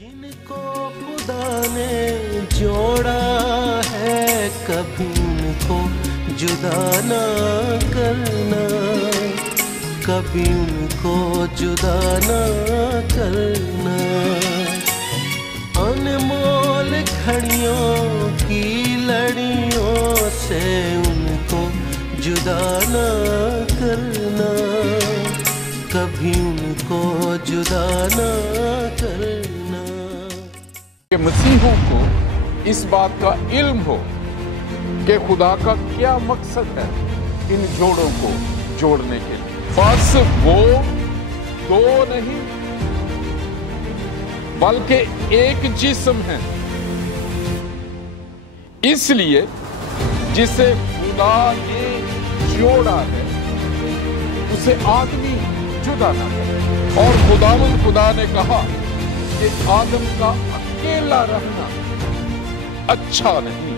جن کو خدا نے جوڑا ہے کبھی ان کو جدا نہ کرنا، کبھی ان کو جدا نہ کرنا، انمول گھڑیوں کی لڑیوں سے ان کو جدا نہ کرنا، کبھی ان کو جدا نہ کرنا۔ کہ مسیحوں کو اس بات کا علم ہو کہ خدا کا کیا مقصد ہے ان جوڑوں کو جوڑنے کے لیے۔ بس وہ دو نہیں بلکہ ایک جسم ہے، اس لیے جسے خدا نے جوڑا ہے اسے آدمی جدا نہ کرے۔ اور خدا نے کہا کہ آدم کا اکیلا رہنا اچھا نہیں،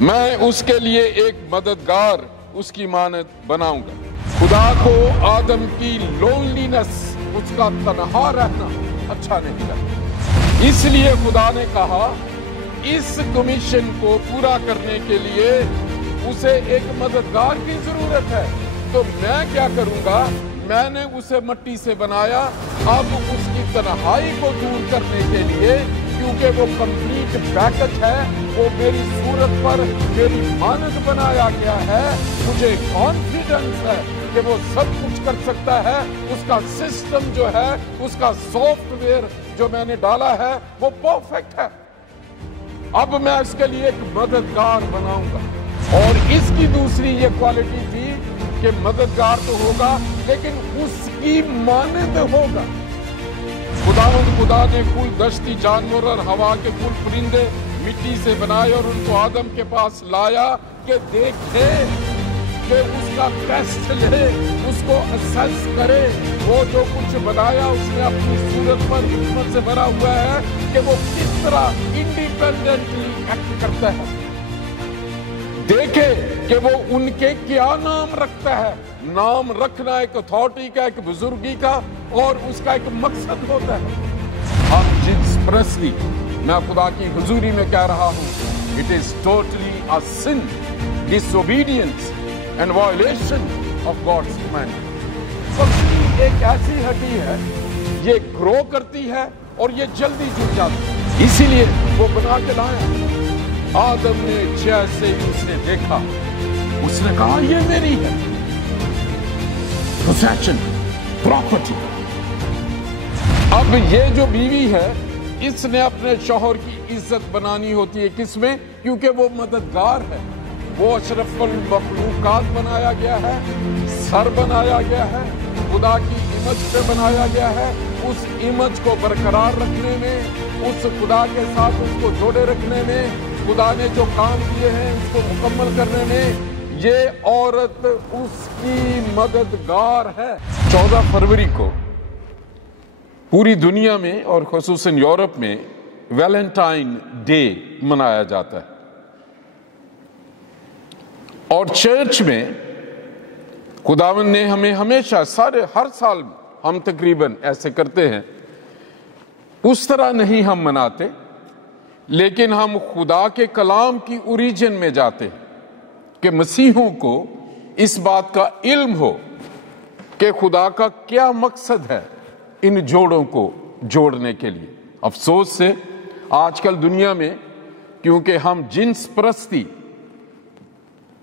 میں اس کے لیے ایک مددگار اس کی مانند بناؤں گا۔ خدا کو آدم کی لونلینس، اس کا تنہا رہنا اچھا نہیں لگا، اس لیے خدا نے کہا اس کمیشن کو پورا کرنے کے لیے اسے ایک مددگار کی ضرورت ہے۔ تو میں کیا کروں گا، میں نے اسے مٹی سے بنایا، اب اس کی تنہائی کو دور کرنے کے لیے، کیونکہ وہ کمپلیٹ پیکج ہے، وہ میری صورت پر میری مانند بنایا گیا ہے، مجھے کانفیڈنس ہے کہ وہ سب کچھ کر سکتا ہے، اس کا سسٹم جو ہے، اس کا سافٹ ویئر جو میں نے ڈالا ہے وہ پرفیکٹ ہے۔ اب میں اس کے لیے ایک مددگار بناؤں گا، اور اس کی دوسری یہ کوالٹی تھی کہ مددگار تو ہوگا لیکن اس کی مانند ہوگا۔ خدا نے کل دشتی جانور اور ہوا کے کل پرندے مٹی سے بنائے اور ان کو آدم کے پاس لایا کہ دیکھے، کہ اس کا ٹیسٹ لے، اس کو اسیس کرے، وہ جو کچھ بنایا اس نے اپنی صورت پر حکمت سے بھرا ہوا ہے کہ وہ کس طرح انڈیپینڈنٹلی ایکٹ کرتا ہے، دیکھے کہ وہ ان کے کیا نام رکھتا ہے۔ نام رکھنا ایک اتھارٹی کا، ایک بزرگی کا، اور اس کا ایک مقصد ہوتا ہے۔ ہم جنس پرستی، میں خدا کی حضوری میں کہہ رہا ہوں، it is totally a sin, disobedience and violation of God's commandment۔ پرستی ایک ایسی ہڈی ہے، یہ گرو کرتی ہے اور یہ جلدی جڑ جاتی ہے، اسی لیے وہ بنا کے لایا۔ آدم نے جیسے ہی اس نے دیکھا، اس نے کہا یہ میری ہے، possession, property۔ اب یہ جو بیوی ہے، اس نے اپنے شوہر کی عزت بنانی ہوتی ہے، کس میں؟ کیونکہ وہ مددگار ہے، وہ اشرف المخلوقات بنایا گیا ہے، سر بنایا گیا ہے، خدا کی امیج پہ بنایا گیا ہے۔ اس امیج کو برقرار رکھنے میں، اس خدا کے ساتھ اس کو جوڑے رکھنے میں، خدا نے جو کام کیے ہیں اس کو مکمل کرنے میں، یہ عورت اس کی مددگار ہے۔ 14 فروری کو پوری دنیا میں اور خصوصاً یورپ میں ویلنٹائن ڈے منایا جاتا ہے، اور چرچ میں خداوند نے ہمیں ہمیشہ ہر سال ہم تقریباً ایسے کرتے ہیں، اس طرح نہیں ہم مناتے، لیکن ہم خدا کے کلام کی اوریجن میں جاتے ہیں کہ مسیحوں کو اس بات کا علم ہو کہ خدا کا کیا مقصد ہے ان جوڑوں کو جوڑنے کے لیے۔ افسوس سے آج کل دنیا میں، کیونکہ ہم جنس پرستی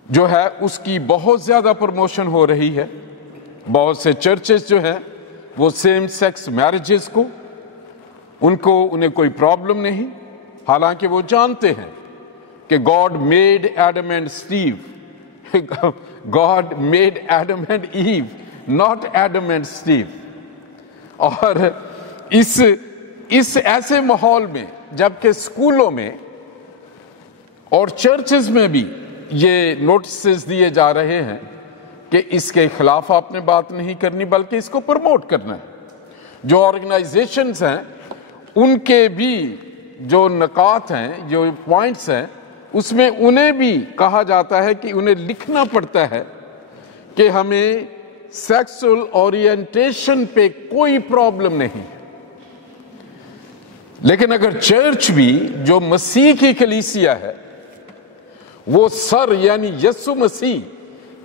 جو ہے اس کی بہت زیادہ پروموشن ہو رہی ہے، بہت سے چرچز جو ہیں وہ سیم سیکس میرجز کو انہیں کوئی پرابلم نہیں، حالانکہ وہ جانتے ہیں کہ God made Adam and Steve God made Adam and Eve, not Adam and Steve۔ اور اس ایسے ماحول میں، جبکہ اسکولوں میں اور چرچز میں بھی یہ نوٹسز دیے جا رہے ہیں کہ اس کے خلاف آپ نے بات نہیں کرنی بلکہ اس کو پروموٹ کرنا ہے۔ جو آرگنائزیشنز ہیں ان کے بھی جو نکات ہیں، جو پوائنٹس ہیں، اس میں انہیں بھی کہا جاتا ہے کہ انہیں لکھنا پڑتا ہے کہ ہمیں سیکسول اورینٹیشن پہ کوئی پرابلم نہیں، لیکن اگر چرچ بھی جو مسیح کی کلیسیا ہے وہ سر یعنی یسوع مسیح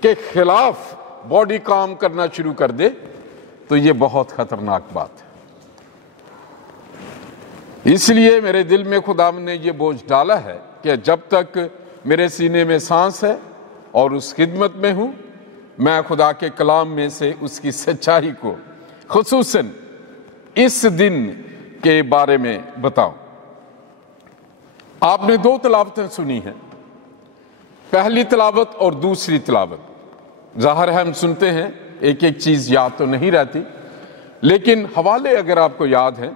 کے خلاف باڈی کام کرنا شروع کر دے تو یہ بہت خطرناک بات ہے۔ اس لیے میرے دل میں خدا نے یہ بوجھ ڈالا ہے کہ جب تک میرے سینے میں سانس ہے اور اس خدمت میں ہوں، میں خدا کے کلام میں سے اس کی سچائی کو خصوصاً اس دن کے بارے میں بتاؤں۔ آپ نے 2 تلاوتیں سنی ہیں، پہلی تلاوت اور دوسری تلاوت۔ ظاہر ہے ہم سنتے ہیں ایک ایک چیز یاد تو نہیں رہتی، لیکن حوالے اگر آپ کو یاد ہیں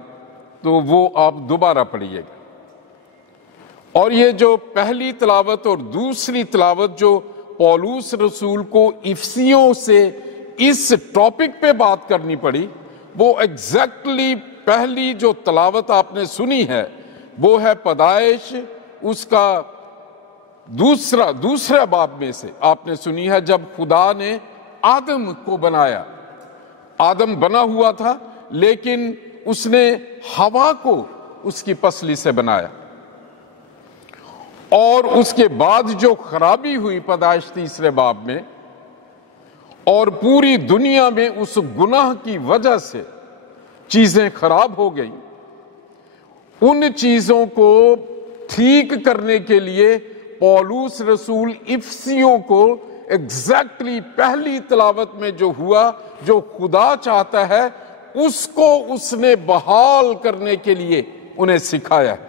تو وہ آپ دوبارہ پڑھیے گا۔ اور یہ جو پہلی تلاوت اور دوسری تلاوت جو پولس رسول کو افسیوں سے اس ٹاپک پہ بات کرنی پڑی، وہ ایگزیکٹلی پہلی جو تلاوت آپ نے سنی ہے وہ ہے پیدائش اس کا دوسرا باب میں سے آپ نے سنی ہے، جب خدا نے آدم کو بنایا۔ آدم بنا ہوا تھا لیکن اس نے ہوا کو اس کی پسلی سے بنایا، اور اس کے بعد جو خرابی ہوئی پیدائش تیسرے باب میں، اور پوری دنیا میں اس گناہ کی وجہ سے چیزیں خراب ہو گئی، ان چیزوں کو ٹھیک کرنے کے لیے پولس رسول افسیوں کو ایگزیکٹلی پہلی تلاوت میں جو ہوا، جو خدا چاہتا ہے اس کو اس نے بحال کرنے کے لیے انہیں سکھایا ہے۔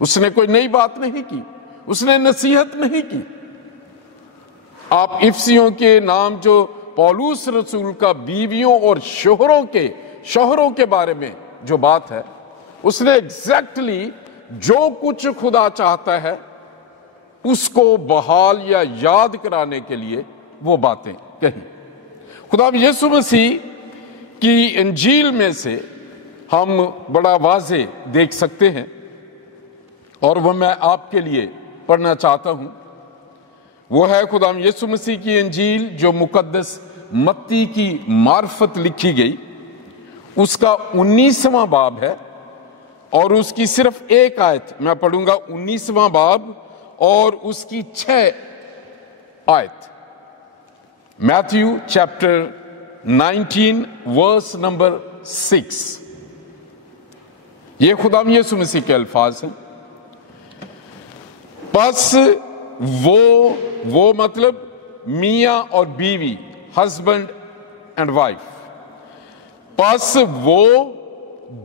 اس نے کوئی نئی بات نہیں کی، اس نے نصیحت نہیں کی۔ آپ افسیوں کے نام جو پولس رسول کا بیویوں اور شوہروں کے بارے میں جو بات ہے، اس نے ایگزیکٹلی جو کچھ خدا چاہتا ہے اس کو بحال یا یاد کرانے کے لیے وہ باتیں کہیں۔ خدا یسوع مسیح کی انجیل میں سے ہم بڑا واضح دیکھ سکتے ہیں، اور وہ میں آپ کے لیے پڑھنا چاہتا ہوں۔ وہ ہے خدا یسوع مسیح کی انجیل جو مقدس متی کی معرفت لکھی گئی، اس کا 19واں باب ہے، اور اس کی صرف ایک آیت میں پڑھوں گا، 19واں باب اور اس کی 6 آیت۔ Matthew chapter 19 verse number 6۔ یہ خدا یسوع مسیح کے الفاظ ہیں۔ پس وہ مطلب میاں اور بیوی، ہسبینڈ اینڈ وائف، پس وہ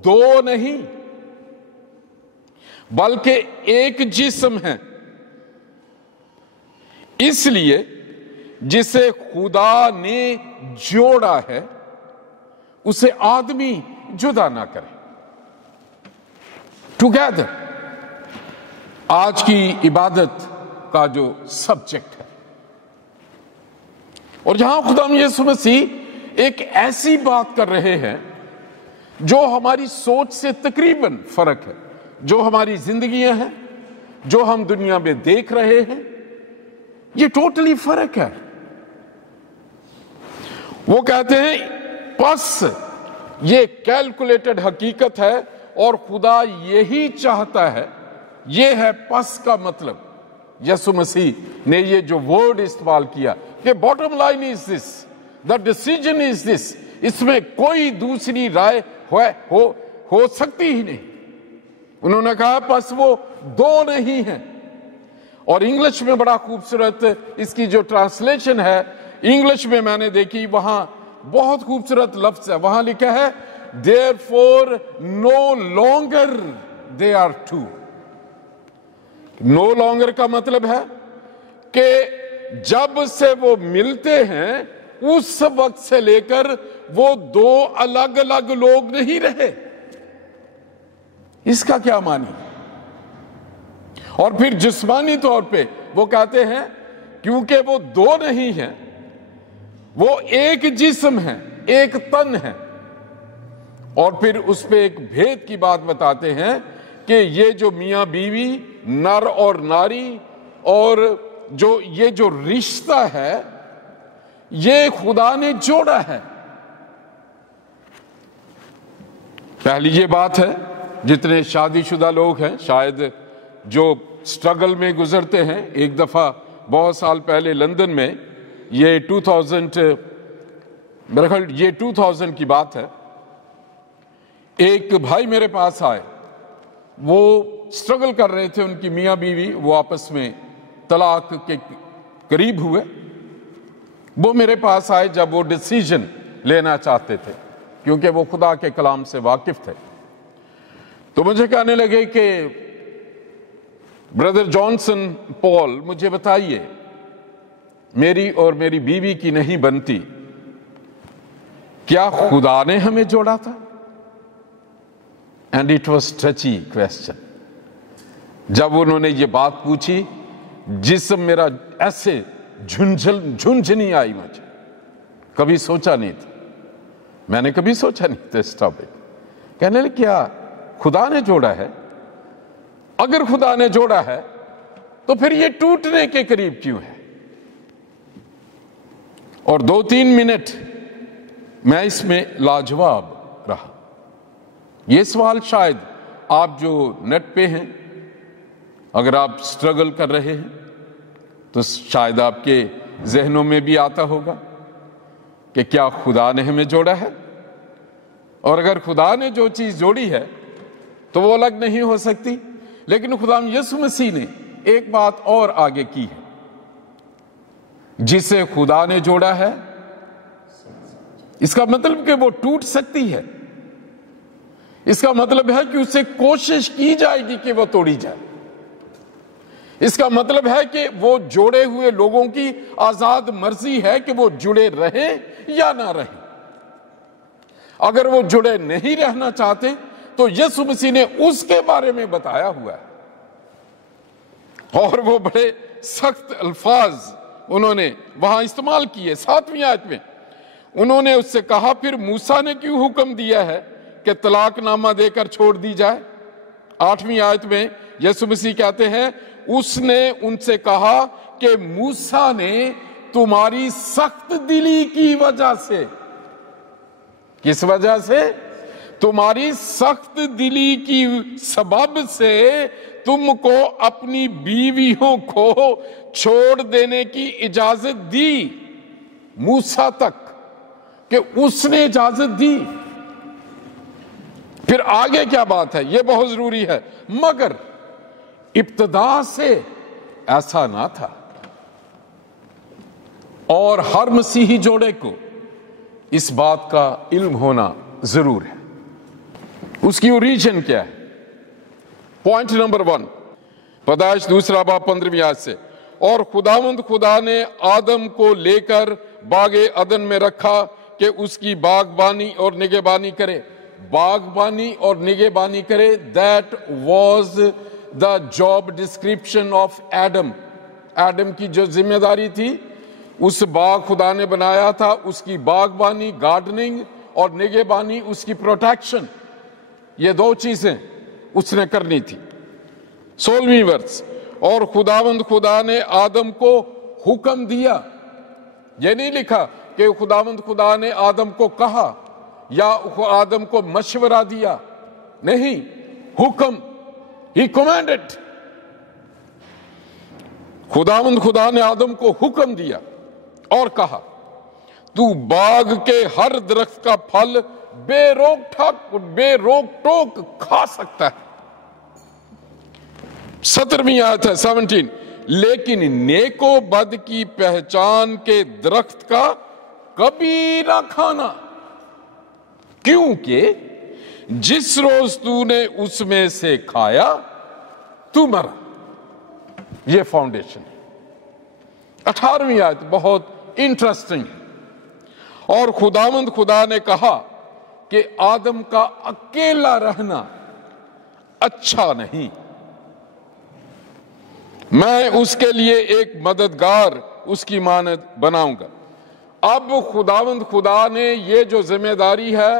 2 نہیں بلکہ ایک جسم ہے۔ اس لیے جسے خدا نے جوڑا ہے اسے آدمی جدا نہ کرے۔ ٹوگیدر آج کی عبادت کا جو سبجیکٹ ہے، اور یہاں خدا یسوع مسیح ایک ایسی بات کر رہے ہیں جو ہماری سوچ سے تقریباً فرق ہے، جو ہماری زندگیاں ہیں، جو ہم دنیا میں دیکھ رہے ہیں، یہ ٹوٹلی فرق ہے۔ وہ کہتے ہیں پس یہ کیلکولیٹڈ حقیقت ہے، اور خدا یہی چاہتا ہے۔ یہ ہے پس کا مطلب۔ یسوع مسیح نے یہ جو ورڈ استعمال کیا کہ bottom line is this, the decision is this, اس میں کوئی دوسری رائے ہو سکتی ہی نہیں۔ انہوں نے کہا پس وہ 2 نہیں ہیں۔ اور انگلش میں بڑا خوبصورت اس کی جو ٹرانسلیشن ہے، انگلش میں میں نے دیکھی، وہاں بہت خوبصورت لفظ ہے، وہاں لکھا ہے therefore no longer they are 2۔ no longer کا مطلب ہے کہ جب سے وہ ملتے ہیں اس وقت سے لے کر وہ 2 الگ الگ لوگ نہیں رہے۔ اس کا کیا معنی؟ اور پھر جسمانی طور پہ وہ کہتے ہیں کیونکہ وہ 2 نہیں ہیں، وہ ایک جسم ہے، ایک تن ہے۔ اور پھر اس پہ ایک بھید کی بات بتاتے ہیں کہ یہ جو میاں بیوی، نر اور ناری، اور یہ جو رشتہ ہے یہ خدا نے جوڑا ہے۔ پہلی یہ بات ہے جتنے شادی شدہ لوگ ہیں شاید جو سٹرگل میں گزرتے ہیں، ایک دفعہ بہت سال پہلے لندن میں یہ 2000 کی بات ہے، ایک بھائی میرے پاس آئے، وہ سٹرگل کر رہے تھے، ان کی میاں بیوی وہ آپس میں طلاق کے قریب ہوئے۔ وہ میرے پاس آئے جب وہ ڈیسیژن لینا چاہتے تھے، کیونکہ وہ خدا کے کلام سے واقف تھے۔ تو مجھے کہنے لگے کہ بردر جانسن پال، مجھے بتائیے میری اور میری بیوی کی نہیں بنتی، کیا خدا نے ہمیں جوڑا تھا؟ And it was touchy question. جب انہوں نے یہ بات پوچھی، جسم میرا ایسے جھنجھنی آئی، مجھے کبھی سوچا نہیں تھا، میں نے کبھی سوچا نہیں تھا اس ٹاپک۔ کہنے لگے کیا خدا نے جوڑا ہے؟ اگر خدا نے جوڑا ہے تو پھر یہ ٹوٹنے کے قریب کیوں ہے؟ اور 2-3 منٹ میں اس میں لاجواب رہا۔ یہ سوال شاید آپ جو نیٹ پہ ہیں، اگر آپ سٹرگل کر رہے ہیں تو شاید آپ کے ذہنوں میں بھی آتا ہوگا کہ کیا خدا نے ہمیں جوڑا ہے؟ اور اگر خدا نے جو چیز جوڑی ہے تو وہ الگ نہیں ہو سکتی۔ لیکن خدا یسوع مسیح نے ایک بات اور آگے کی ہے، جسے خدا نے جوڑا ہے، اس کا مطلب کہ وہ ٹوٹ سکتی ہے، اس کا مطلب ہے کہ اسے کوشش کی جائے گی کہ وہ توڑی جائے، اس کا مطلب ہے کہ وہ جوڑے ہوئے لوگوں کی آزاد مرضی ہے کہ وہ جڑے رہیں یا نہ رہیں۔ اگر وہ جڑے نہیں رہنا چاہتے تو یسوع مسیح نے اس کے بارے میں بتایا ہوا ہے، اور وہ بڑے سخت الفاظ انہوں نے وہاں استعمال کیے۔ 7ویں آیت میں انہوں نے اس سے کہا، پھر موسیٰ نے کیوں حکم دیا ہے کہ طلاق نامہ دے کر چھوڑ دی جائے؟ 8ویں آیت میں یسوع مسیح کہتے ہیں، اس نے ان سے کہا کہ موسیٰ نے تمہاری سخت دلی کی وجہ سے، کس وجہ سے؟ تمہاری سخت دلی کی سبب سے تم کو اپنی بیویوں کو چھوڑ دینے کی اجازت دی۔ موسیٰ تک کہ اس نے اجازت دی۔ پھر آگے کیا بات ہے، یہ بہت ضروری ہے، مگر ابتدا سے ایسا نہ تھا، اور ہر مسیحی جوڑے کو اس بات کا علم ہونا ضرور ہے۔ اس کی اوریجن کیا ہے؟ پوائنٹ نمبر 1، پیدائش 2 باب 15ویں آیت سے، اور خداوند خدا نے آدم کو لے کر باغ عدن میں رکھا کہ اس کی باغبانی اور نگہبانی کرے۔ باغبانی اور نگہبانی کرے، that was the job description of Adam۔ Adam کی جو ذمہ داری تھی، اس باغ خدا نے بنایا تھا، اس کی باغبانی، گارڈننگ، اور نگہبانی، اس کی پروٹیکشن، یہ 2 چیزیں اس نے کرنی تھی۔ 16ویں ورس، اور خداوند خدا نے آدم کو حکم دیا۔ یہ نہیں لکھا کہ خداوند خدا نے آدم کو کہا یا آدم کو مشورہ دیا، نہیں، حکم، ہی commanded۔ خداوند خدا نے آدم کو حکم دیا اور کہا، تو باغ کے ہر درخت کا پھل بے روک ٹوک کھا سکتا ہے۔ 17ویں آیت ہے 17، لیکن نیک و بد کی پہچان کے درخت کا کبھی نہ کھانا، کیونکہ جس روز تو نے اس میں سے کھایا تو مرا۔ یہ فاؤنڈیشن ہے۔ 18ویں آیت بہت انٹرسٹنگ ہے، اور خداوند خدا نے کہا کہ آدم کا اکیلا رہنا اچھا نہیں، میں اس کے لیے ایک مددگار اس کی مانند بناؤں گا۔ اب خداوند خدا نے یہ جو ذمہ داری ہے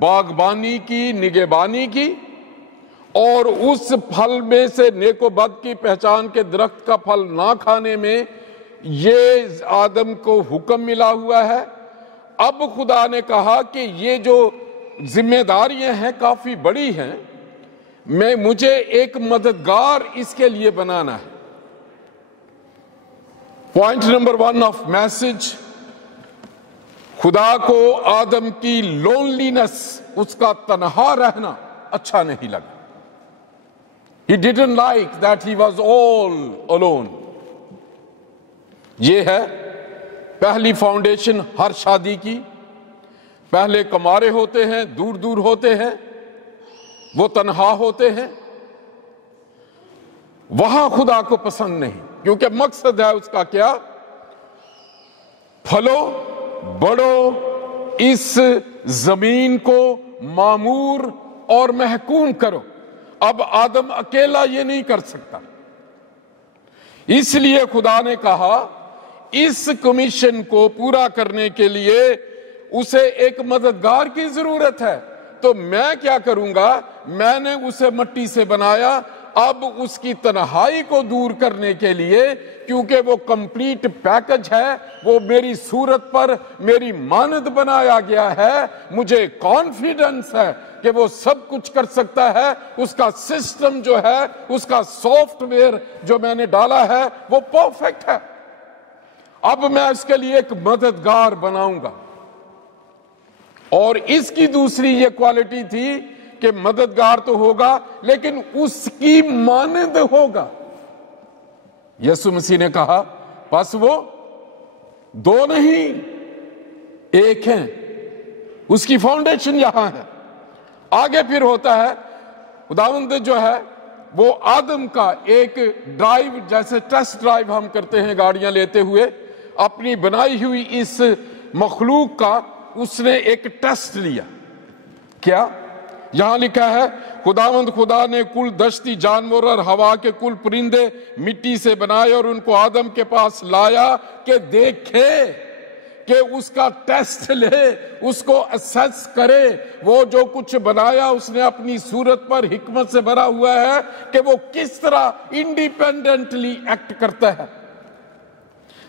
باغبانی کی، نگہبانی کی، اور اس پھل میں سے نیک و بد کی پہچان کے درخت کا پھل نہ کھانے میں، یہ آدم کو حکم ملا ہوا ہے۔ اب خدا نے کہا کہ یہ جو ذمہ داریاں ہیں کافی بڑی ہیں، مجھے ایک مددگار اس کے لیے بنانا ہے. پوائنٹ نمبر 1 آف میسج، خدا کو آدم کی لونلینس، اس کا تنہا رہنا اچھا نہیں لگا. He didn't like that he was all alone. یہ ہے پہلی فاؤنڈیشن ہر شادی کی. پہلے کمارے ہوتے ہیں، دور دور ہوتے ہیں، وہ تنہا ہوتے ہیں. وہاں خدا کو پسند نہیں، کیونکہ مقصد ہے اس کا کیا؟ پھلو بڑھو، اس زمین کو معمور اور محکوم کرو. اب آدم اکیلا یہ نہیں کر سکتا، اس لیے خدا نے کہا اس کمیشن کو پورا کرنے کے لیے اسے ایک مددگار کی ضرورت ہے. تو میں کیا کروں گا؟ میں نے اسے مٹی سے بنایا. اب اس کی تنہائی کو دور کرنے کے لیے، کیونکہ وہ کمپلیٹ پیکج ہے، وہ میری صورت پر میری مانند بنایا گیا ہے، مجھے کانفیڈنس ہے کہ وہ سب کچھ کر سکتا ہے. اس کا سسٹم جو ہے، اس کا سافٹ ویئر جو میں نے ڈالا ہے وہ پرفیکٹ ہے. اب میں اس کے لیے ایک مددگار بناؤں گا. اور اس کی دوسری یہ کوالٹی تھی کہ مددگار تو ہوگا لیکن اس کی مانند ہوگا. یسوع مسیح نے کہا بس وہ دو نہیں ایک ہیں. اس کی فاؤنڈیشن یہاں ہے. آگے پھر ہوتا ہے خداوند جو ہے وہ آدم کا ایک ڈرائیو، جیسے ٹیسٹ ڈرائیو ہم کرتے ہیں گاڑیاں لیتے ہوئے، اپنی بنائی ہوئی اس مخلوق کا اس نے ایک ٹیسٹ لیا. کیا یہاں لکھا ہے؟ خداوند خدا نے کل دشتی جانور اور ہوا کے کل پرندے مٹی سے بنائے اور ان کو آدم کے پاس لایا کہ دیکھے، کہ اس کا ٹیسٹ لے، اس کو اسیس کرے. وہ جو کچھ بنایا اس نے اپنی صورت پر حکمت سے بھرا ہوا ہے کہ وہ کس طرح انڈیپینڈنٹلی ایکٹ کرتا ہے.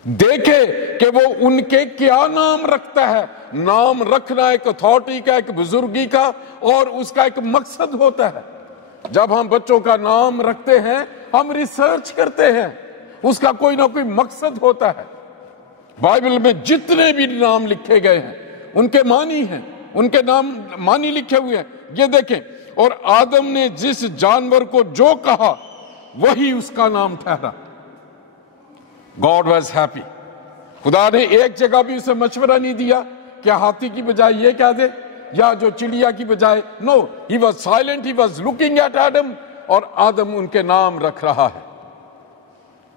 دیکھے کہ وہ ان کے کیا نام رکھتا ہے. نام رکھنا ایک اتھارٹی کا، ایک بزرگی کا، اور اس کا ایک مقصد ہوتا ہے. جب ہم بچوں کا نام رکھتے ہیں ہم ریسرچ کرتے ہیں، اس کا کوئی نہ کوئی مقصد ہوتا ہے. بائبل میں جتنے بھی نام لکھے گئے ہیں ان کے معنی ہیں، ان کے نام معنی لکھے ہوئے ہیں. یہ دیکھیں، اور آدم نے جس جانور کو جو کہا وہی اس کا نام ٹھہرا. God was happy. خدا نے ایک جگہ بھی اسے مشورہ نہیں دیا کہ ہاتھی کی بجائے یہ کہہ دے یا جو چڑیا کی بجائے. No, he was silent, he was looking at Adam, اور آدم ان کے نام رکھ رہا ہے.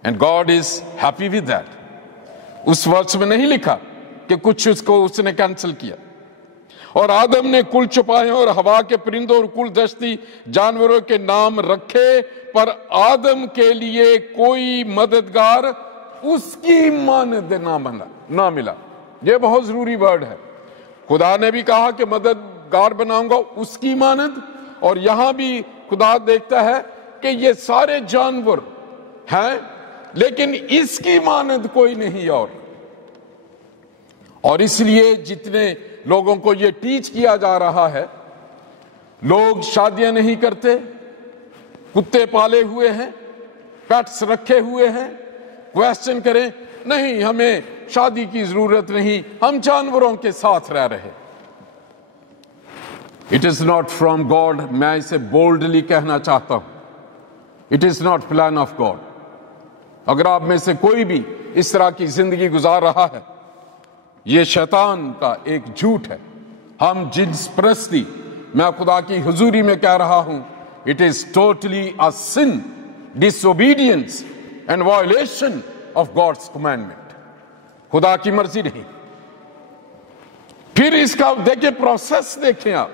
And God is happy with that. اس ورس میں نہیں لکھا کہ کچھ اس کو اس نے کینسل کیا. اور آدم نے کل چھپائے اور ہوا کے پرندوں اور کل دشتی جانوروں کے نام رکھے، پر آدم کے لیے کوئی مددگار اس کی مانند نہ ملا. یہ بہت ضروری ورڈ ہے. خدا نے بھی کہا کہ مددگار بناؤں گا اس کی مانند، اور یہاں بھی خدا دیکھتا ہے کہ یہ سارے جانور ہیں لیکن اس کی مانند کوئی نہیں. اور اس لیے جتنے لوگوں کو یہ ٹیچ کیا جا رہا ہے، لوگ شادیاں نہیں کرتے، کتے پالے ہوئے ہیں، پیٹس رکھے ہوئے ہیں، کویسچن کریں نہیں ہمیں شادی کی ضرورت نہیں، ہم جانوروں کے ساتھ رہ رہے. It is not from God. میں اسے بولڈلی کہنا چاہتا ہوں، it is not plan of God. اگر آپ میں سے کوئی بھی اس طرح کی زندگی گزار رہا ہے، یہ شیطان کا ایک جھوٹ ہے. ہم جنس پرستی، میں خدا کی حضوری میں کہہ رہا ہوں، it is totally a sin, disobedience and violation of God's commandment. خدا کی مرضی نہیں. پھر اس کا دیکھیں پروسیس، دیکھیں آپ.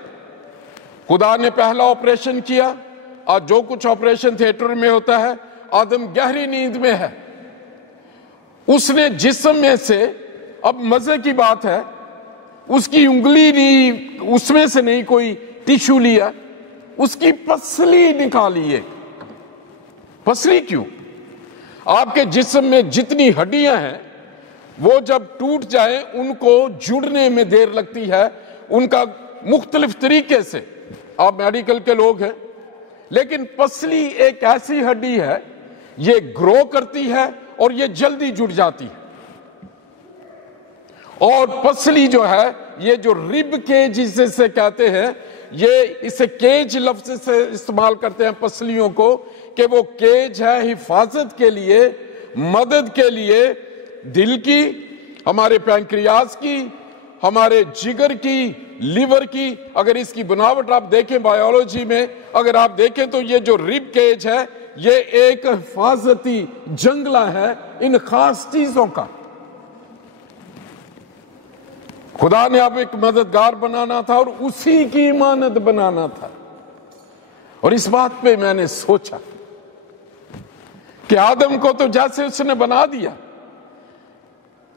خدا نے پہلا آپریشن کیا، اور جو کچھ آپریشن تھیٹر میں ہوتا ہے، آدم گہری نیند میں ہے. اس نے جسم میں سے، اب مزے کی بات ہے، اس کی انگلی نہیں، اس میں سے نہیں کوئی ٹیشو لیا، اس کی پسلی نکالی. ہے پسلی کیوں؟ آپ کے جسم میں جتنی ہڈیاں ہیں وہ جب ٹوٹ جائیں ان کو جڑنے میں دیر لگتی ہے، ان کا مختلف طریقے سے. آپ میڈیکل کے لوگ ہیں، لیکن پسلی ایک ایسی ہڈی ہے، یہ گرو کرتی ہے اور یہ جلدی جڑ جاتی ہے. اور پسلی جو ہے، یہ جو رب کیج جسے کہتے ہیں، یہ اسے کیج لفظ سے استعمال کرتے ہیں پسلیوں کو، کہ وہ کیج ہے حفاظت کے لیے، مدد کے لیے، دل کی، ہمارے پینکریاس کی، ہمارے جگر کی، لیور کی. اگر اس کی بناوٹ آپ دیکھیں بایولوجی میں، اگر آپ دیکھیں تو یہ جو رب کیج ہے، یہ ایک حفاظتی جنگلہ ہے ان خاص چیزوں کا. خدا نے اب ایک مددگار بنانا تھا اور اسی کی امانت بنانا تھا. اور اس بات پہ میں نے سوچا کہ آدم کو تو جیسے اس نے بنا دیا،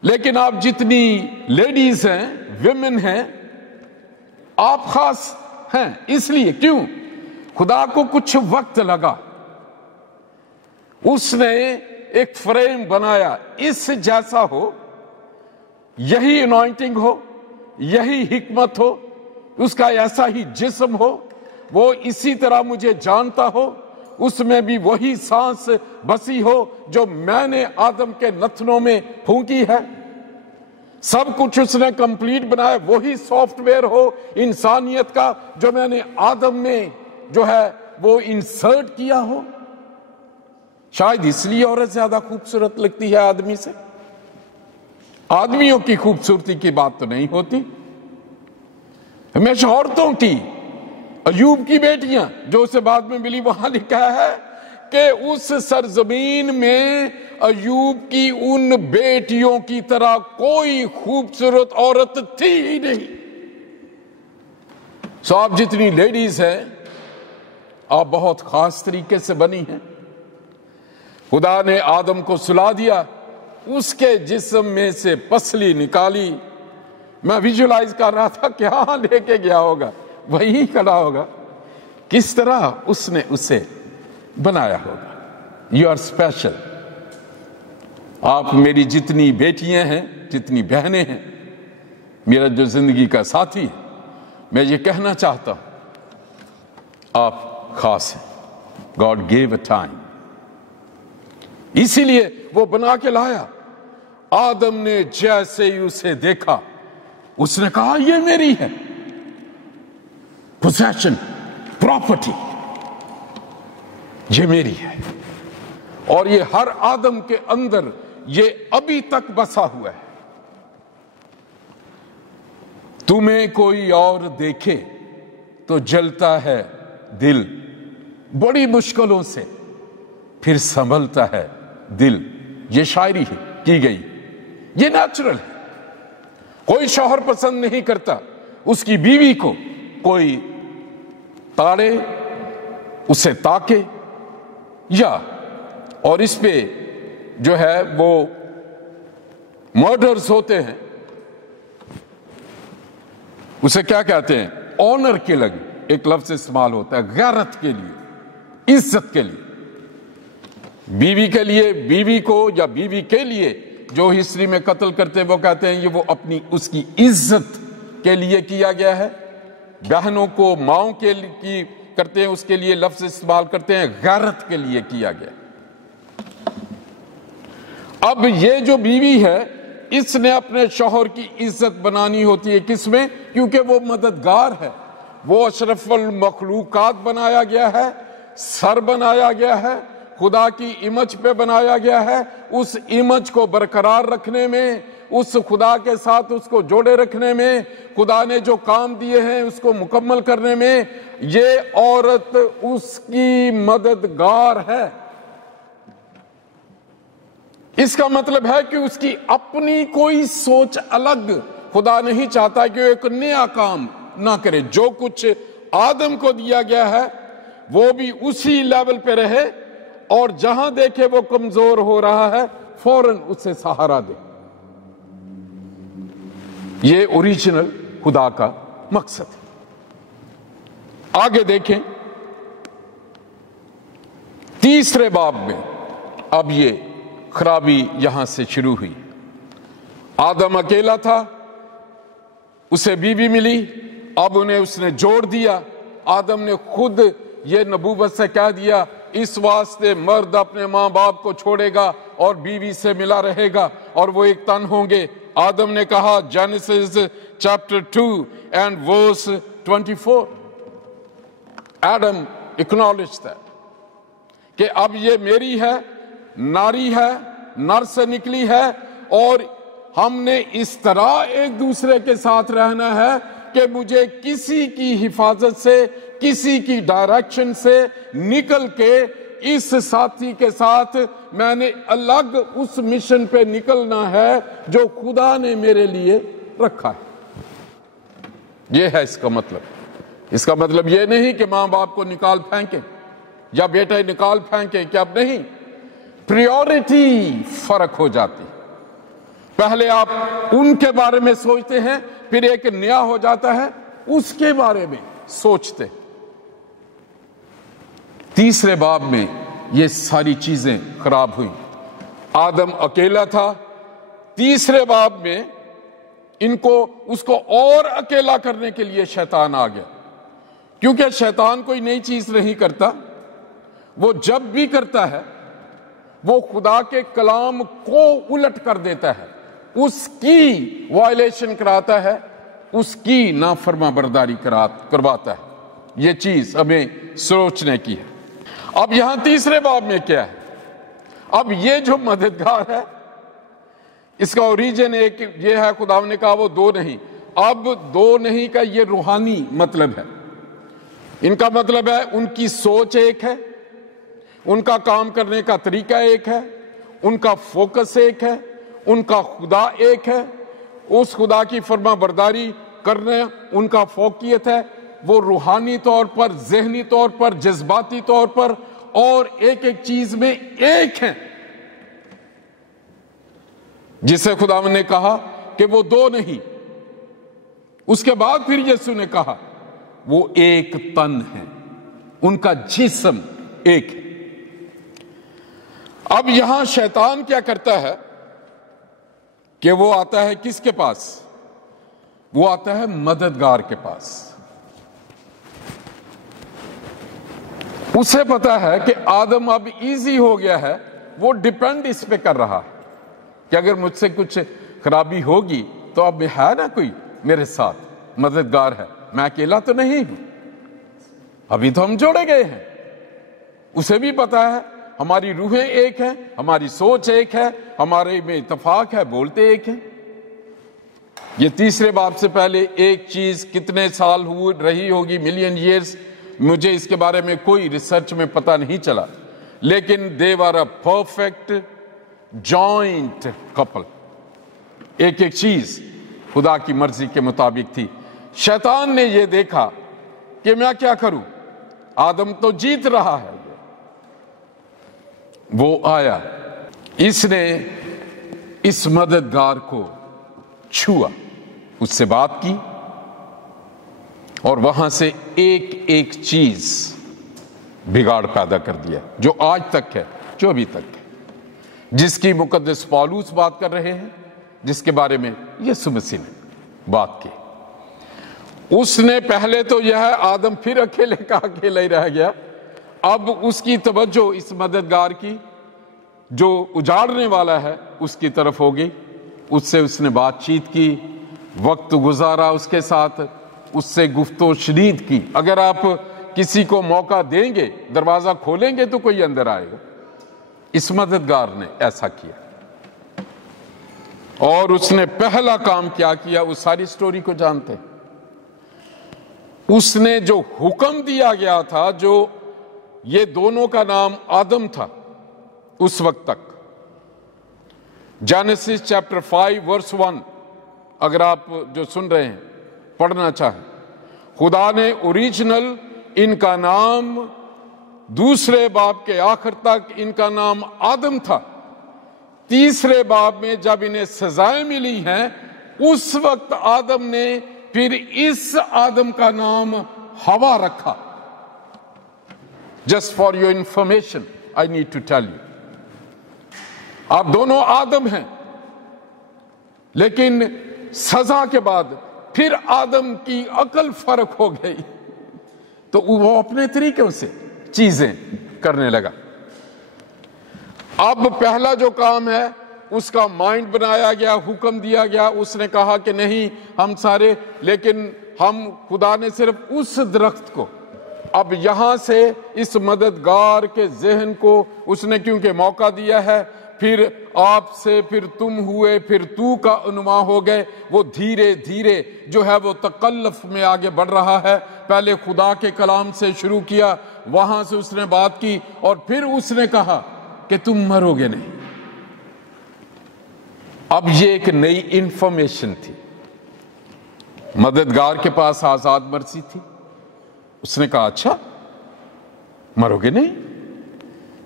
لیکن آپ جتنی لیڈیز ہیں، ویمن ہیں، آپ خاص ہیں. اس لیے کیوں؟ خدا کو کچھ وقت لگا، اس نے ایک فریم بنایا اس جیسا ہو، یہی انوائنٹنگ ہو، یہی حکمت ہو، اس کا ایسا ہی جسم ہو، وہ اسی طرح مجھے جانتا ہو، اس میں بھی وہی سانس بسی ہو جو میں نے آدم کے نتنوں میں پھونکی ہے. سب کچھ اس نے کمپلیٹ بنایا، وہی سافٹ ویئر ہو انسانیت کا جو میں نے آدم میں جو ہے وہ انسرٹ کیا ہو. شاید اس لیے عورت زیادہ خوبصورت لگتی ہے آدمی سے. آدمیوں کی خوبصورتی کی بات تو نہیں ہوتی، ہمیشہ عورتوں کی. ایوب کی بیٹیاں جو اسے بعد میں ملی، وہاں لکھا ہے کہ اس سرزمین میں ایوب کی ان بیٹیوں کی طرح کوئی خوبصورت عورت تھی ہی نہیں. سو آپ جتنی لیڈیز ہیں، آپ بہت خاص طریقے سے بنی ہیں. خدا نے آدم کو سلا دیا، اس کے جسم میں سے پسلی نکالی. میں ویژولائز کر رہا تھا کہ ہاں لے کے گیا ہوگا، وہی کھڑا ہوگا، کس طرح اس نے اسے بنایا ہوگا. You are special. آپ میری جتنی بیٹیاں ہیں، جتنی بہنیں ہیں، میرا جو زندگی کا ساتھی ہے، میں یہ کہنا چاہتا ہوں آپ خاص ہیں. God give a time. اسی لیے وہ بنا کے لایا. آدم نے جیسے ہی اسے دیکھا، اس نے کہا یہ میری ہے، پوزیشن، پراپرٹی، یہ میری ہے. اور یہ ہر آدم کے اندر یہ ابھی تک بسا ہوا ہے. تمہیں کوئی اور دیکھے تو جلتا ہے دل، بڑی مشکلوں سے پھر سنبھلتا ہے دل. یہ شاعری ہے کی گئی، یہ نیچرل ہے. کوئی شوہر پسند نہیں کرتا اس کی بیوی کو کوئی تاڑے، اسے تاکے، یا اور اس پہ جو ہے وہ مرڈرز ہوتے ہیں، اسے کیا کہتے ہیں؟ آنر کلنگ ایک لفظ استعمال ہوتا ہے، غیرت کے لیے، عزت کے لیے. بیوی کے لیے، بیوی کو یا بیوی کے لیے جو ہسٹری میں قتل کرتے ہیں وہ کہتے ہیں یہ وہ اپنی اس کی عزت کے لیے کیا گیا ہے. بہنوں کو ماؤں کے لیے کرتے ہیں، اس کے لیے لفظ استعمال کرتے ہیں غیرت کے لیے کیا گیا. اب یہ جو بیوی ہے، اس نے اپنے شوہر کی عزت بنانی ہوتی ہے. کس میں؟ کیونکہ وہ مددگار ہے، وہ اشرف المخلوقات بنایا گیا ہے، سر بنایا گیا ہے، خدا کی امیج پہ بنایا گیا ہے. اس امیج کو برقرار رکھنے میں، اس خدا کے ساتھ اس کو جوڑے رکھنے میں، خدا نے جو کام دیے ہیں اس کو مکمل کرنے میں، یہ عورت اس کی مددگار ہے. اس کا مطلب ہے کہ اس کی اپنی کوئی سوچ الگ خدا نہیں چاہتا کہ وہ ایک نیا کام نہ کرے. جو کچھ آدم کو دیا گیا ہے وہ بھی اسی لیول پہ رہے، اور جہاں دیکھے وہ کمزور ہو رہا ہے فوراً اسے سہارا دے. یہ اوریجنل خدا کا مقصد ہے. آگے دیکھیں تیسرے باب میں. اب یہ خرابی یہاں سے شروع ہوئی. آدم اکیلا تھا، اسے بیوی ملی، اب انہیں اس نے جوڑ دیا. آدم نے خود یہ نبوت سے کہہ دیا اس واسطے مرد اپنے ماں باپ کو چھوڑے گا اور بیوی سے ملا رہے گا اور وہ ایک تن ہوں گے. آدم نے کہا Genesis chapter 2 and verse 24. Adam acknowledged that کہ اب یہ میری ہے, ناری ہے, نر سے نکلی ہے, اور ہم نے اس طرح ایک دوسرے کے ساتھ رہنا ہے کہ مجھے کسی کی حفاظت سے, کسی کی ڈائریکشن سے نکل کے اس ساتھی کے ساتھ میں نے الگ اس مشن پہ نکلنا ہے جو خدا نے میرے لیے رکھا ہے. یہ ہے اس کا مطلب. اس کا مطلب یہ نہیں کہ ماں باپ کو نکال پھینکیں یا بیٹے نکال پھینکیں, کہ اب نہیں. پریورٹی فرق ہو جاتی. پہلے آپ ان کے بارے میں سوچتے ہیں, پھر ایک نیا ہو جاتا ہے اس کے بارے میں سوچتے. تیسرے باب میں یہ ساری چیزیں خراب ہوئیں. آدم اکیلا تھا. تیسرے باب میں اس کو اور اکیلا کرنے کے لیے شیطان آ گیا, کیونکہ شیطان کوئی نئی چیز نہیں کرتا. وہ جب بھی کرتا ہے وہ خدا کے کلام کو الٹ کر دیتا ہے, اس کی وائلیشن کراتا ہے, اس کی نافرما برداری کرواتا ہے. یہ چیز ہمیں سوچنے کی ہے. اب یہاں تیسرے باب میں کیا ہے؟ اب یہ جو مددگار ہے اس کا اوریجن ایک یہ ہے, خدا نے کہا وہ دو نہیں. اب دو نہیں کا یہ روحانی مطلب ہے. ان کا مطلب ہے ان کی سوچ ایک ہے, ان کا کام کرنے کا طریقہ ایک ہے, ان کا فوکس ایک ہے, ان کا خدا ایک ہے, اس خدا کی فرما برداری کرنے ان کا فوقیت ہے. وہ روحانی طور پر, ذہنی طور پر, جذباتی طور پر اور ایک ایک چیز میں ایک ہیں, جسے خدا نے کہا کہ وہ دو نہیں. اس کے بعد پھر یسوع نے کہا وہ ایک تن ہے, ان کا جسم ایک ہے. اب یہاں شیطان کیا کرتا ہے کہ وہ آتا ہے کس کے پاس؟ وہ آتا ہے مددگار کے پاس. اسے پتا ہے کہ آدم اب ایزی ہو گیا ہے, وہ ڈیپینڈ اس پہ کر رہا ہے کہ اگر مجھ سے کچھ خرابی ہوگی تو اب ہے نا کوئی میرے ساتھ مددگار ہے, میں اکیلا تو نہیں ہوں. ابھی تو ہم جوڑے گئے ہیں. اسے بھی پتا ہے ہماری روحیں ایک ہیں, ہماری سوچ ایک ہے, ہمارے میں اتفاق ہے, بولتے ایک ہیں. یہ تیسرے باب سے پہلے ایک چیز کتنے سال رہی ہوگی, ملین ایئرز, مجھے اس کے بارے میں کوئی ریسرچ میں پتہ نہیں چلا, لیکن they were a perfect joint couple. ایک ایک چیز خدا کی مرضی کے مطابق تھی. شیطان نے یہ دیکھا کہ میں کیا کروں, آدم تو جیت رہا ہے. وہ آیا, اس نے اس مددگار کو چھوا, اس سے بات کی, اور وہاں سے ایک ایک چیز بگاڑ پیدا کر دیا جو آج تک ہے, جو ابھی تک ہے, جس کی مقدس پالوس بات کر رہے ہیں, جس کے بارے میں یسوع مسیح نے بات کی. اس نے پہلے تو یہ ہے آدم پھر اکیلے کا اکیلا ہی رہ گیا. اب اس کی توجہ اس مددگار کی جو اجاڑنے والا ہے اس کی طرف ہو گئی. اس سے اس نے بات چیت کی, وقت گزارا اس کے ساتھ, اس سے گفت و شنید کی. اگر آپ کسی کو موقع دیں گے, دروازہ کھولیں گے تو کوئی اندر آئے گا. اس مددگار نے ایسا کیا, اور اس نے پہلا کام کیا کیا وہ ساری سٹوری کو جانتے. اس نے جو حکم دیا گیا تھا, جو یہ دونوں کا نام آدم تھا اس وقت تک, جینیسس چیپٹر 5 ورس 1, اگر آپ جو سن رہے ہیں پڑھنا چاہیں, خدا نے اوریجنل ان کا نام دوسرے باب کے آخر تک ان کا نام آدم تھا. تیسرے باب میں جب انہیں سزائیں ملی ہیں اس وقت آدم نے پھر اس آدم کا نام ہوا رکھا. Just for your information, I need to tell you. آپ دونوں آدم ہیں, لیکن سزا کے بعد پھر آدم کی عقل فرق ہو گئی, تو وہ اپنے طریقوں سے چیزیں کرنے لگا۔ اب پہلا جو کام ہے اس کا مائنڈ بنایا گیا، حکم دیا گیا، اس نے کہا کہ نہیں ہم سارے، لیکن ہم خدا نے صرف اس درخت کو، اب یہاں سے اس مددگار کے ذہن کو اس نے کیونکہ موقع دیا ہے، پھر آپ سے پھر تم ہوئے، پھر تو کا عنوان ہو گئے، وہ دھیرے دھیرے جو ہے وہ تکلف میں آگے بڑھ رہا ہے۔ پہلے خدا کے کلام سے شروع کیا، وہاں سے اس نے بات کی، اور پھر اس نے کہا کہ تم مرو گے نہیں۔ اب یہ ایک نئی انفارمیشن تھی، مددگار کے پاس آزاد مرضی تھی، اس نے کہا اچھا مرو گے نہیں۔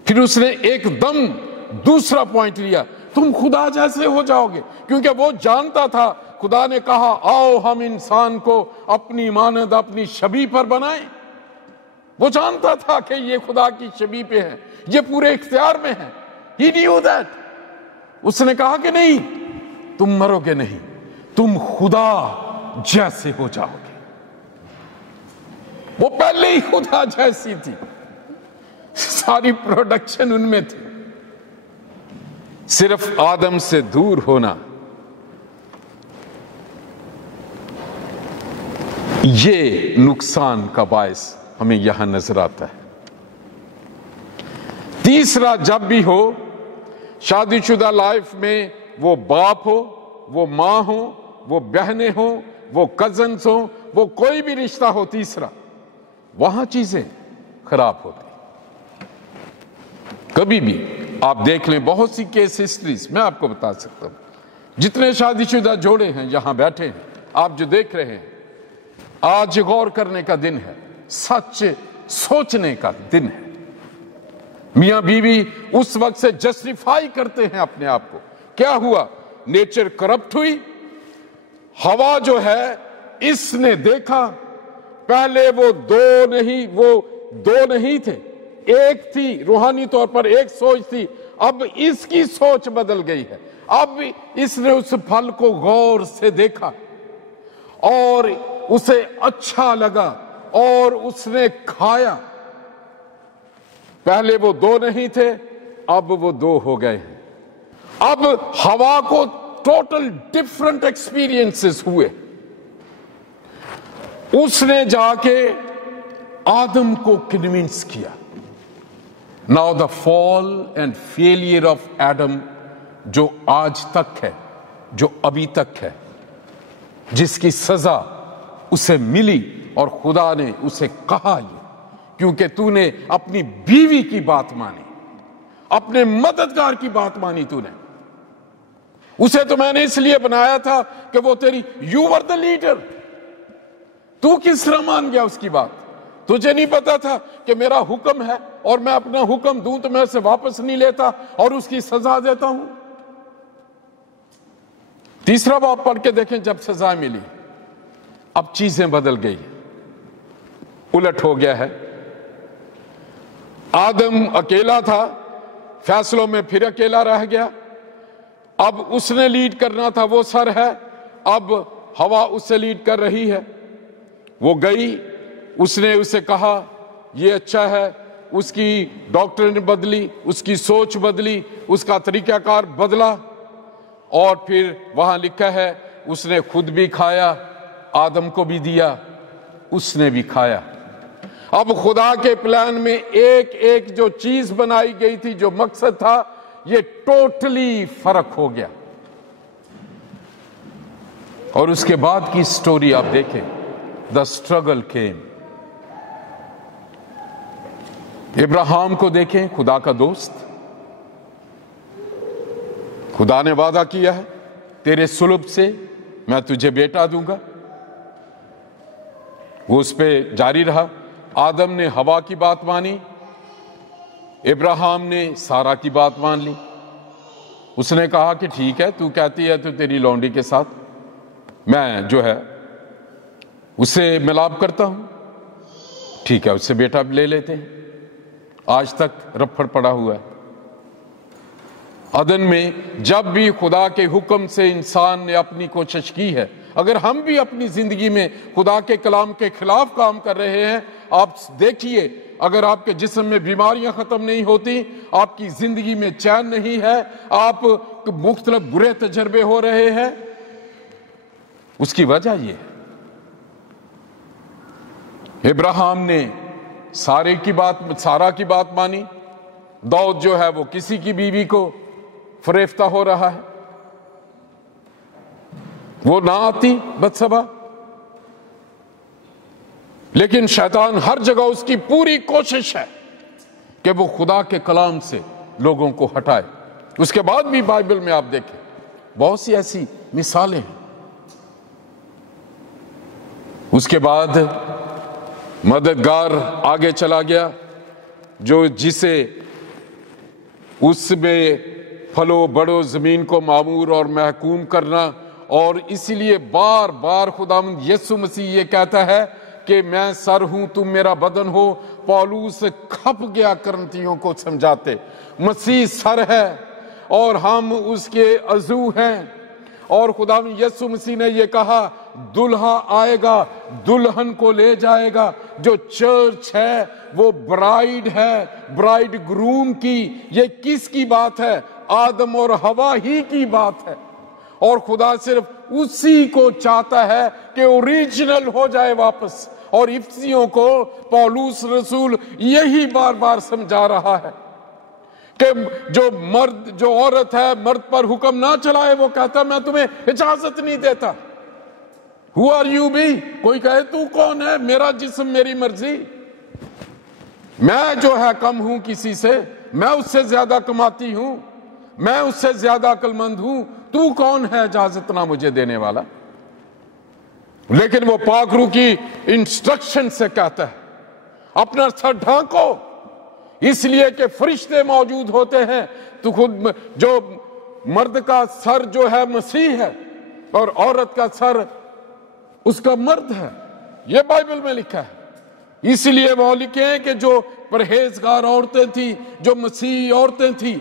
پھر اس نے ایک دم دوسرا پوائنٹ لیا، تم خدا جیسے ہو جاؤ گے، کیونکہ وہ جانتا تھا خدا نے کہا آؤ ہم انسان کو اپنی مانند اپنی شبیہ پر بنائیں۔ وہ جانتا تھا کہ یہ خدا کی شبیہ پہ ہے، یہ پورے اختیار میں ہے۔ He knew that۔ اس نے کہا کہ نہیں تم مرو گے نہیں، تم خدا جیسے ہو جاؤ گے۔ وہ پہلے ہی خدا جیسی تھی، ساری پروڈکشن ان میں تھی، صرف آدم سے دور ہونا۔ یہ نقصان کا باعث ہمیں یہاں نظر آتا ہے۔ تیسرا، جب بھی ہو شادی شدہ لائف میں، وہ باپ ہو، وہ ماں ہو، وہ بہنیں ہوں، وہ کزنز ہوں، وہ کوئی بھی رشتہ ہو، تیسرا وہاں چیزیں خراب ہوتی۔ کبھی بھی آپ دیکھ لیں، بہت سی کیس ہسٹریز میں آپ کو بتا سکتا ہوں، جتنے شادی شدہ جوڑے ہیں یہاں بیٹھے ہیں، آپ جو دیکھ رہے ہیں، آج غور کرنے کا دن ہے، سچ سوچنے کا دن ہے۔ میاں بیوی اس وقت سے جسٹیفائی کرتے ہیں اپنے آپ کو، کیا ہوا؟ نیچر کرپٹ ہوئی، ہوا جو ہے اس نے دیکھا، پہلے وہ دو نہیں تھے، ایک تھی، روحانی طور پر ایک سوچ تھی، اب اس کی سوچ بدل گئی ہے۔ اب اس نے اس پھل کو غور سے دیکھا اور اسے اچھا لگا اور اس نے کھایا۔ پہلے وہ دو نہیں تھے، اب وہ دو ہو گئے ہیں۔ اب ہوا کو ٹوٹل ڈفرنٹ ایکسپیرینسز ہوئے۔ اس نے جا کے آدم کو کنونس کیا۔ Now the fall and failure of Adam جو آج تک ہے، جو ابھی تک ہے، جس کی سزا اسے ملی، اور خدا نے اسے کہا یہ کیونکہ تو نے اپنی بیوی کی بات مانی، اپنے مددگار کی بات مانی، تو نے اسے تو میں نے اس لیے بنایا تھا کہ وہ تیری you were the leader، تو کس طرح مان گیا اس کی بات؟ تجھے نہیں پتا تھا کہ میرا حکم ہے اور میں اپنا حکم دوں تو میں اسے واپس نہیں لیتا اور اس کی سزا دیتا ہوں؟ تیسرا باب پڑھ کے دیکھیں، جب سزا ملی اب چیزیں بدل گئی، الٹ ہو گیا ہے۔ آدم اکیلا تھا، فیصلوں میں پھر اکیلا رہ گیا، اب اس نے لیڈ کرنا تھا، وہ سر ہے، اب ہوا اس سے لیڈ کر رہی ہے۔ وہ گئی، اس نے اسے کہا یہ اچھا ہے، اس کی ڈاکٹر نے بدلی، اس کی سوچ بدلی، اس کا طریقہ کار بدلا، اور پھر وہاں لکھا ہے اس نے خود بھی کھایا، آدم کو بھی دیا، اس نے بھی کھایا۔ اب خدا کے پلان میں ایک ایک جو چیز بنائی گئی تھی، جو مقصد تھا، یہ ٹوٹلی فرق ہو گیا۔ اور اس کے بعد کی سٹوری آپ دیکھیں، the struggle came۔ ابراہیم کو دیکھیں، خدا کا دوست، خدا نے وعدہ کیا ہے تیرے صلب سے میں تجھے بیٹا دوں گا، وہ اس پہ جاری رہا۔ آدم نے ہوا کی بات مانی، ابراہیم نے سارا کی بات مان لی۔ اس نے کہا کہ ٹھیک ہے، تو کہتی ہے تو تیری لونڈی کے ساتھ میں جو ہے اسے ملاب کرتا ہوں، ٹھیک ہے، اس سے بیٹا لے لیتے ہیں۔ آج تک رپھڑ پڑا ہوا ہے۔ عدن میں جب بھی خدا کے حکم سے انسان نے اپنی کوشش کی ہے، اگر ہم بھی اپنی زندگی میں خدا کے کلام کے خلاف کام کر رہے ہیں، آپ دیکھیے، اگر آپ کے جسم میں بیماریاں ختم نہیں ہوتی، آپ کی زندگی میں چین نہیں ہے، آپ مختلف برے تجربے ہو رہے ہیں، اس کی وجہ یہ ہے ابراہیم نے سارا کی بات مانی، داؤد جو ہے وہ کسی کی بیوی کو فریفتہ ہو رہا ہے، وہ نہ آتی بتسبا، لیکن شیطان ہر جگہ اس کی پوری کوشش ہے کہ وہ خدا کے کلام سے لوگوں کو ہٹائے۔ اس کے بعد بھی بائبل میں آپ دیکھیں بہت سی ایسی مثالیں ہیں۔ اس کے بعد مددگار آگے چلا گیا، جو جسے اس میں پھلو بڑو زمین کو معمور اور محکوم کرنا، اور اسی لیے بار بار خداوند یسوع مسیح یہ کہتا ہے کہ میں سر ہوں تم میرا بدن ہو۔ پولوس کھپ گیا کرنتیوں کو سمجھاتے، مسیح سر ہے اور ہم اس کے عضو ہیں، اور خداوند یسوع مسیح نے یہ کہا دلہا آئے گا، دلہن کو لے جائے گا۔ جو چرچ ہے وہ برائیڈ ہے، برائیڈ گروم کی۔ یہ کس کی بات ہے؟ آدم اور حوا ہی کی بات ہے، اور خدا صرف اسی کو چاہتا ہے کہ اوریجنل ہو جائے واپس، اور افسیوں کو پولوس رسول یہی بار بار سمجھا رہا ہے کہ جو عورت ہے مرد پر حکم نہ چلائے، وہ کہتا میں تمہیں اجازت نہیں دیتا۔ Who are you be؟ کوئی کہے تو کون ہے؟ میرا جسم میری مرضی، میں جو ہے کم ہوں کسی سے، میں اس سے زیادہ کماتی ہوں، میں اس سے زیادہ عقل مند ہوں، تو کون ہے اجازت نہ مجھے دینے والا؟ لیکن وہ پاک روح کی انسٹرکشن سے کہتا ہے اپنا سر ڈھانکو، اس لیے کہ فرشتے موجود ہوتے ہیں۔ تو خود جو مرد کا سر جو ہے مسیح ہے، اور عورت کا سر اس کا مرد ہے، یہ بائبل میں لکھا ہے۔ اس لیے وہ لکھے ہیں کہ جو پرہیزگار عورتیں تھیں، جو مسیحی عورتیں تھیں،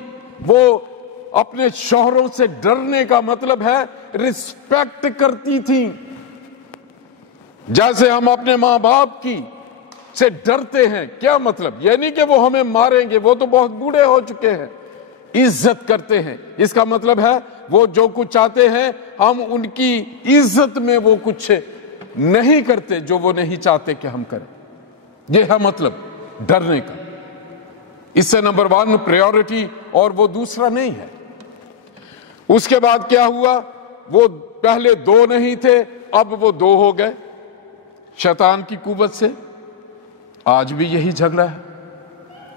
وہ اپنے شوہروں سے ڈرنے کا مطلب ہے رسپیکٹ کرتی تھیں، جیسے ہم اپنے ماں باپ کی سے ڈرتے ہیں۔ کیا مطلب؟ یہ نہیں کہ وہ ہمیں ماریں گے، وہ تو بہت بوڑھے ہو چکے ہیں۔ عزت کرتے ہیں، اس کا مطلب ہے وہ جو کچھ چاہتے ہیں ہم ان کی عزت میں وہ کچھ نہیں کرتے جو وہ نہیں چاہتے کہ ہم کریں۔ یہ ہے مطلب ڈرنے کا۔ اس سے نمبر 1 پریورٹی، اور وہ دوسرا نہیں ہے۔ اس کے بعد کیا ہوا؟ وہ پہلے 2 نہیں تھے، اب وہ 2 ہو گئے شیطان کی قوت سے۔ آج بھی یہی جھگڑا ہے،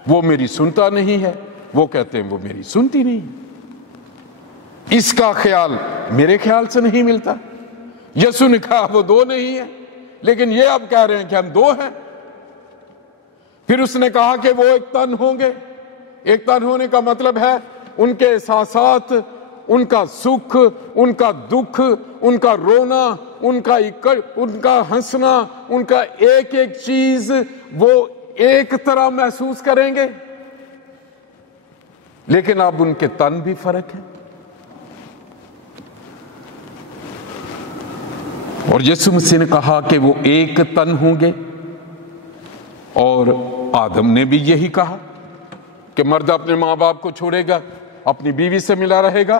وہ میری سنتا نہیں ہے، وہ کہتے ہیں وہ میری سنتی نہیں، اس کا خیال میرے خیال سے نہیں ملتا۔ یسوع نے کہا وہ 2 نہیں ہیں، لیکن یہ اب کہہ رہے ہیں کہ ہم 2 ہیں۔ پھر اس نے کہا کہ وہ ایک تن ہوں گے۔ ایک تن ہونے کا مطلب ہے ان کے احساسات، ان کا سکھ، ان کا دکھ، ان کا رونا، ان کا ہنسنا، ان کا ایک ایک چیز وہ ایک طرح محسوس کریں گے، لیکن اب ان کے تن بھی فرق ہے۔ اور یسوع مسیح نے کہا کہ وہ ایک تن ہوں گے، اور آدم نے بھی یہی کہا کہ مرد اپنے ماں باپ کو چھوڑے گا، اپنی بیوی سے ملا رہے گا،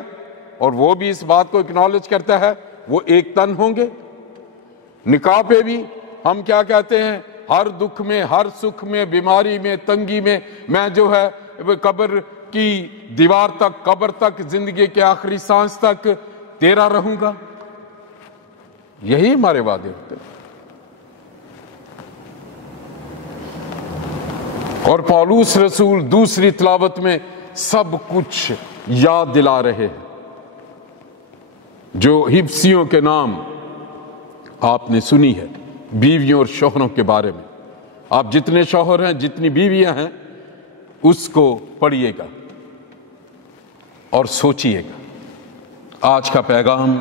اور وہ بھی اس بات کو اکنالج کرتا ہے وہ ایک تن ہوں گے۔ نکاح پہ بھی ہم کیا کہتے ہیں؟ ہر دکھ میں، ہر سکھ میں، بیماری میں، تنگی میں جو ہے قبر کی دیوار تک، قبر تک، زندگی کے آخری سانس تک تیرا رہوں گا۔ یہی ہمارے وعدے ہوتے ہیں۔ اور پولوس رسول دوسری تلاوت میں سب کچھ یاد دلا رہے ہیں، جو حبسیوں کے نام آپ نے سنی ہے، بیویوں اور شوہروں کے بارے میں۔ آپ جتنے شوہر ہیں، جتنی بیویاں ہیں، اس کو پڑھیے گا اور سوچیے گا۔ آج کا پیغام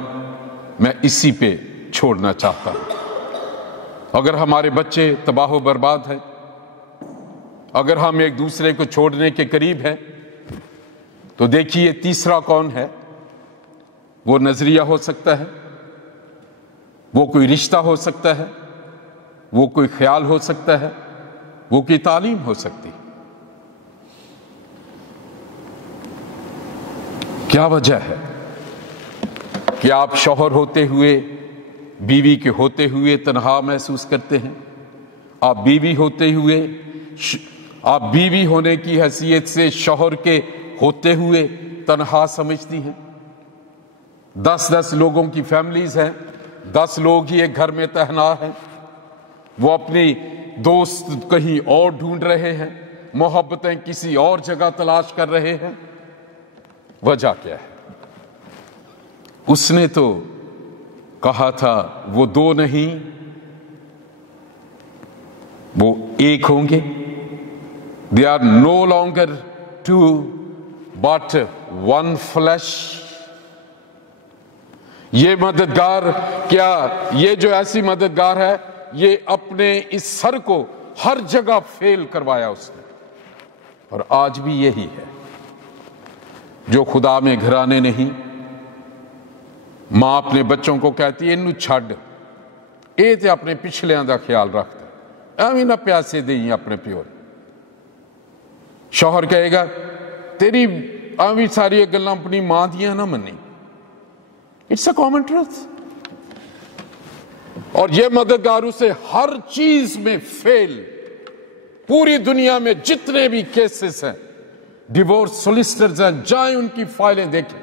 میں اسی پہ چھوڑنا چاہتا ہوں۔ اگر ہمارے بچے تباہ و برباد ہیں، اگر ہم ایک دوسرے کو چھوڑنے کے قریب ہیں، تو دیکھیے تیسرا کون ہے؟ وہ نظریہ ہو سکتا ہے، وہ کوئی رشتہ ہو سکتا ہے، وہ کوئی خیال ہو سکتا ہے، وہ کوئی تعلیم ہو سکتی. کیا وجہ ہے کہ آپ شوہر ہوتے ہوئے، بیوی کے ہوتے ہوئے تنہا محسوس کرتے ہیں؟ آپ بیوی ہوتے ہوئے، آپ بیوی ہونے کی حیثیت سے شوہر کے ہوتے ہوئے تنہا سمجھتی ہیں؟ 10 لوگوں کی فیملیز ہیں، 10 لوگ ہی ایک گھر میں تنہا ہیں. وہ اپنی دوست کہیں اور ڈھونڈ رہے ہیں، محبتیں کسی اور جگہ تلاش کر رہے ہیں. وجہ کیا ہے؟ اس نے تو کہا تھا وہ 2 نہیں، وہ ایک ہوں گے. They are no longer 2 but 1 flesh. یہ مددگار، کیا یہ جو ایسی مددگار ہے، یہ اپنے اس سر کو ہر جگہ فیل کروایا اس نے، اور آج بھی یہی ہے. جو خدا میں گھرانے نہیں، ماں اپنے بچوں کو کہتی ہے انو چھڈ، اے تے اپنے پچھلیاں دا خیال رکھتا، ایویں نہ پیاسے دیں اپنے پیو. شوہر کہے گا تیری ایویں ساری گلاں اپنی ماں دیاں نہ منی. It's a common truth. اور یہ مددگار اسے ہر چیز میں فیل. پوری دنیا میں جتنے بھی کیسز ہیں، ڈیورس سولیسٹرز ہیں، جائیں ان کی فائلیں دیکھیں.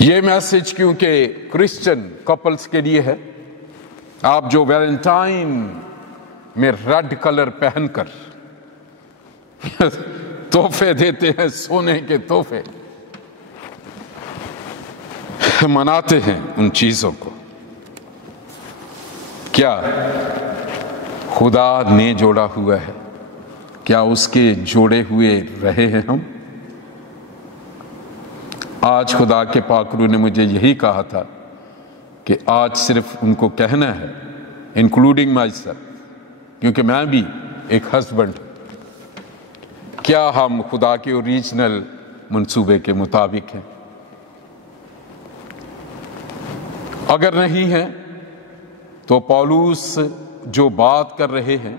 یہ میسج کیونکہ کرسچن کپلز کے لیے ہے. آپ جو ویلنٹائن میں ریڈ کلر پہن کر تحفے دیتے ہیں، سونے کے تحفے مناتے ہیں ان چیزوں کو، کیا خدا نے جوڑا ہوا ہے؟ کیا اس کے جوڑے ہوئے رہے ہیں ہم؟ آج خدا کے پاک روح نے مجھے یہی کہا تھا کہ آج صرف ان کو کہنا ہے، انکلوڈنگ مائی سیلف، کیونکہ میں بھی ایک ہسبینڈ ہوں، کیا ہم خدا کے اوریجنل منصوبے کے مطابق ہیں؟ اگر نہیں ہیں تو پولس جو بات کر رہے ہیں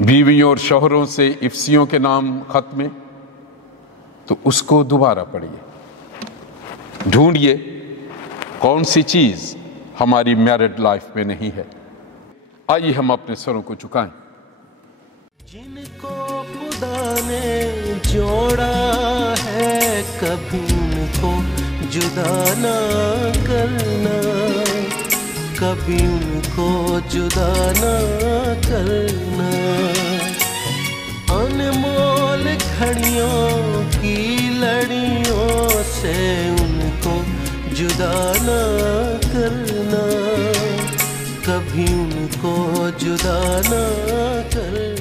بیویوں اور شوہروں سے افسیوں کے نام خط میں، تو اس کو دوبارہ پڑھیے، ڈھونڈیے کون سی چیز ہماری میرڈ لائف میں نہیں ہے. آئیے ہم اپنے سروں کو جھکائیں. جن کو خدا نے جوڑا ہے کبھی ان کو جدا نہ کرنا، کبھی ان کو جدا نہ کرنا. انمول گھڑیوں کی لڑیوں سے ان کو جدا نہ کرنا، کبھی ان کو جدا نہ کرنا.